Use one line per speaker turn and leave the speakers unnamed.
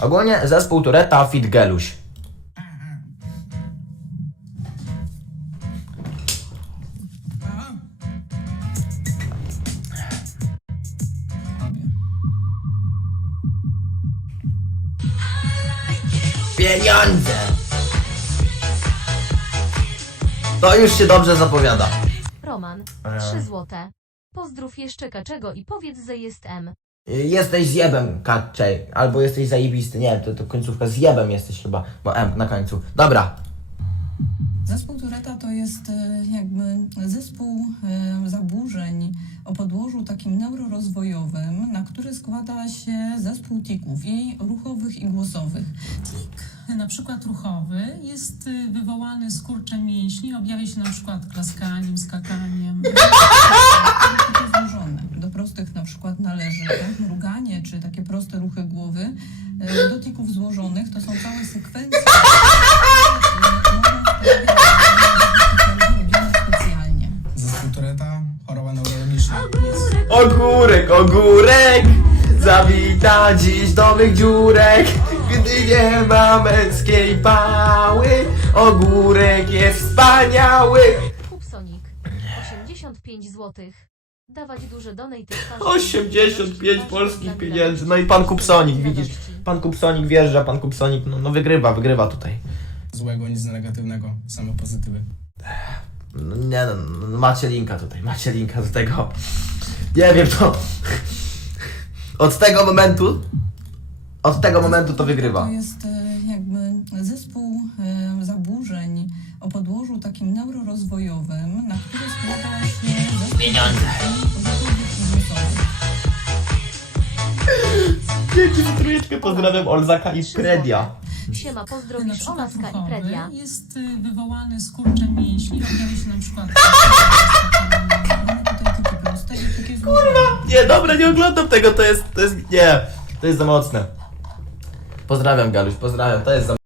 Ogólnie zespół Tureta Fit Geluś. Pieniądze! To już się dobrze zapowiada.
Roman,
Eee.
3 złote. Pozdrów jeszcze Kaczego i powiedz, że jest M.
Jesteś zjebem, Kaczej. Albo jesteś zajebisty. Nie, to, to końcówka zjebem jesteś chyba. Bo M na końcu. Dobra.
Zespół Tureta to jest e, jakby zespół e, zaburzeń o podłożu takim neurorozwojowym, na który składa się zespół tików i ruchowych i głosowych.
Tik, na przykład ruchowy, jest y, wywołany skurczem mięśni, objawia się na przykład klaskaniem, skakaniem.
należy tak, mruganie czy takie proste ruchy głowy. E, Do tików złożonych to są całe sekwencje, specjalnie.
Zespół Tureta, choroba neurologiczna.
Ogórek, ogórek! Zawita dziś do mych dziurek, gdy nie ma męskiej pały. Ogórek jest wspaniały.
Kupsonik, 85 złotych. Dawać duże donate.
85 polskich pieniędzy. No i pan Kupsonik, widzisz? Pan Kupsonik wjeżdża, pan Kupsonik, no, no wygrywa, wygrywa tutaj.
Złego, nic negatywnego, same pozytywy.
No, nie no, no, macie linka tutaj, macie linka do tego. Nie wiem, to... Od tego momentu, od tego momentu to wygrywa.
To jest e, jakby zespół e, zaburzeń o podłożu takim neurorozwojowym, na który
Pieniądze. Dzięki za trójeczkę, pozdrawiam Olzaka i Predia.
Siema, pozdrowisz Olaska i Predia.
jest y, wywołany skurczem mięśni, objawia się na przykład
złożone.
Nie, dobra, nie oglądam tego, to jest, to jest, nie, to jest za mocne. Pozdrawiam Galuś, pozdrawiam, to jest za